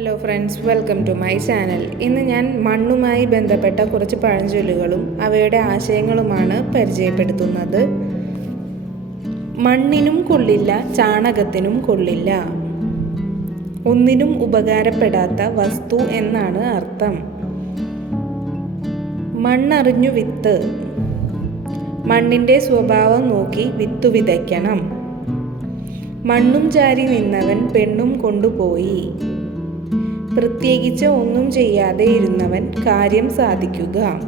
Hello friends welcome to my channel ഇന്ന് ഞാൻ മണ്ണുമായി ബന്ധപ്പെട്ട കുറച്ച് പഴഞ്ചൊല്ലുകളും അവയുടെ ആശയങ്ങളുമാണ് പരിചയപ്പെടുത്തുന്നത്. മണ്ണിനും കൊള്ളില്ല ചാണകത്തിനും കൊള്ളില്ല. ഒന്നിനും ഉപകാരപ്പെടാത്ത വസ്തു എന്നാണ് അർത്ഥം. മണ്ണറിഞ്ഞു വിത്ത്. മണ്ണിന്റെ സ്വഭാവം നോക്കി വിത്തു വിതയ്ക്കണം. മണ്ണും ചാരി നിന്നവൻ പെണ്ണും കൊണ്ടുപോയി. പ്രത്യേകിച്ച് ഒന്നും ചെയ്യാതെ ഇരുന്നവൻ കാര്യം സാധിക്കുക.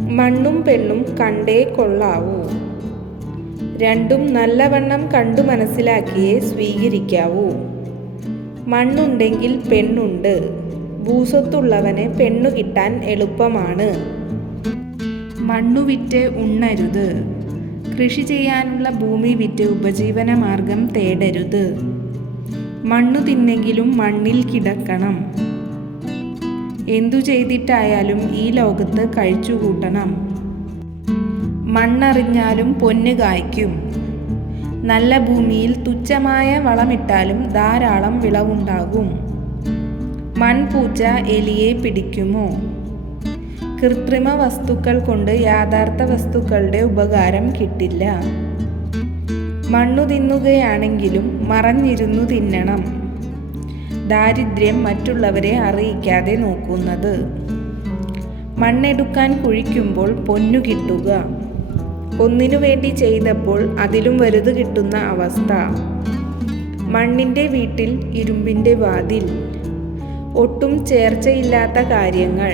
മണ്ണും പെണ്ണും കണ്ടേ കൊള്ളാവൂ. രണ്ടും നല്ലവണ്ണം കണ്ടു മനസ്സിലാക്കിയേ സ്വീകരിക്കാവൂ. മണ്ണുണ്ടെങ്കിൽ പെണ്ണുണ്ട്. ഭൂസ്വത്തുള്ളവന് പെണ്ണു കിട്ടാൻ എളുപ്പമാണ്. മണ്ണു വിറ്റ് ഉണ്ണരുത്. കൃഷി ചെയ്യാനുള്ള ഭൂമി വിറ്റ് ഉപജീവന മാർഗം തേടരുത്. മണ്ണു തിന്നെങ്കിലും മണ്ണിൽ കിടക്കണം. എന്തു ചെയ്തിട്ടായാലും ഈ ലോകത്ത് കഴിച്ചുകൂട്ടണം മണ്ണറിഞ്ഞാലും പൊന്ന് കായ്ക്കും. നല്ല ഭൂമിയിൽ തുച്ഛമായ വളമിട്ടാലും ധാരാളം വിളവുണ്ടാകും. മൺപൂച്ച എലിയെ പിടിക്കുമോ? കൃത്രിമ വസ്തുക്കൾ കൊണ്ട് യാഥാർത്ഥ വസ്തുക്കളുടെ ഉപകാരം കിട്ടില്ല. മണ്ണു തിന്നുകയാണെങ്കിലും മറഞ്ഞിരുന്നു തിന്നണം. ദാരിദ്ര്യം മറ്റുള്ളവരെ അറിയിക്കാതെ നോക്കുന്നത്. മണ്ണെടുക്കാൻ കുഴിക്കുമ്പോൾ പൊന്നു കിട്ടുക. ഒന്നിനു വേണ്ടി ചെയ്തപ്പോൾ അതിലും വലുത് കിട്ടുന്ന അവസ്ഥ. മണ്ണിന്റെ വീട്ടിൽ ഇരുമ്പിന്റെ വാതിൽ. ഒട്ടും ചേർച്ചയില്ലാത്ത കാര്യങ്ങൾ.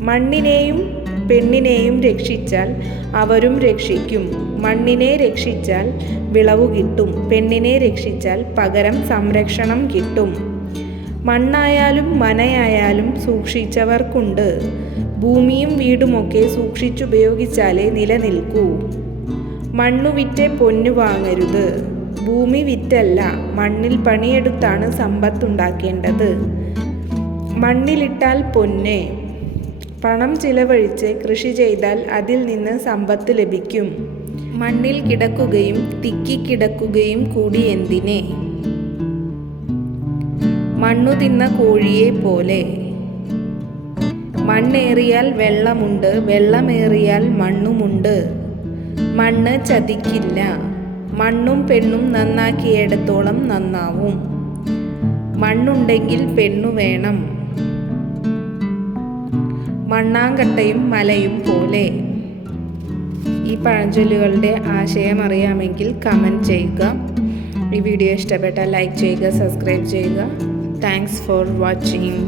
മണ്ണിനെയും പെണ്ണിനെയും രക്ഷിച്ചാൽ അവരും രക്ഷിക്കും. മണ്ണിനെ രക്ഷിച്ചാൽ വിളവ് കിട്ടും. പെണ്ണിനെ രക്ഷിച്ചാൽ പകരം സംരക്ഷണം കിട്ടും. മണ്ണായാലും മനയായാലും സൂക്ഷിച്ചവർക്കുണ്ട്. ഭൂമിയും വീടുമൊക്കെ സൂക്ഷിച്ചുപയോഗിച്ചാലേ നിലനിൽക്കൂ. മണ്ണു വിറ്റ് പൊന്നു വാങ്ങരുത്. ഭൂമി വിറ്റല്ല മണ്ണിൽ പണിയെടുത്താണ് സമ്പത്തുണ്ടാക്കേണ്ടത്. മണ്ണിലിട്ടാൽ പൊന്നെ. പണം ചിലവഴിച്ച് കൃഷി ചെയ്താൽ അതിൽ നിന്ന് സമ്പത്ത് ലഭിക്കും. മണ്ണിൽ കിടക്കുകയും തിക്കിക്കിടക്കുകയും കൂടി എന്തിനെ? മണ്ണു തിന്ന കോഴിയെ പോലെ. മണ്ണേറിയാൽ വെള്ളമുണ്ട് വെള്ളമേറിയാൽ മണ്ണുമുണ്ട്. മണ്ണ് ചതിക്കില്ല. മണ്ണും പെണ്ണും നന്നാക്കിയിടത്തോളം നന്നാവും. മണ്ണുണ്ടെങ്കിൽ പെണ്ണു വേണം. മണ്ണാങ്കട്ടയും മലയും പോലെ. ഈ പഴഞ്ചൊല്ലുകളുടെ ആശയം അറിയാമെങ്കിൽ കമന്റ് ചെയ്യുക. ഈ വീഡിയോ ഇഷ്ടപ്പെട്ടാൽ ലൈക്ക് ചെയ്യുക സബ്സ്ക്രൈബ് ചെയ്യുക. Thanks for watching